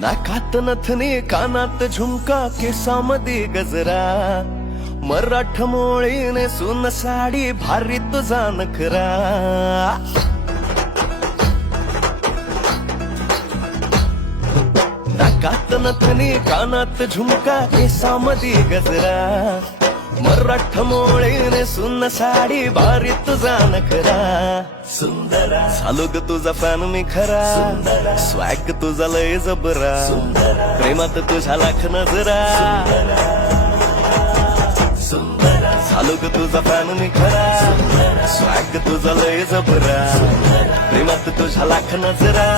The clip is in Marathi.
नाकात नथनी कानात झुमका केसामध्ये गजरा मराठमोळीने सुन साडी भारी तुझा नखरा नाकात नथनी कानात झुमका केसामध्ये गजरा मराठमोळीने सुन साडी भारी तुझा नखरा सुंदरा झालो ग तुझा फॅन मी खरा स्वॅग तुझा लय जबरा प्रेमात तुझ्या लाख नजरा झालो ग तुझा फॅन मी खरा स्वॅग तुझा लय जबरा प्रेमात तुझ्या लाख नजरा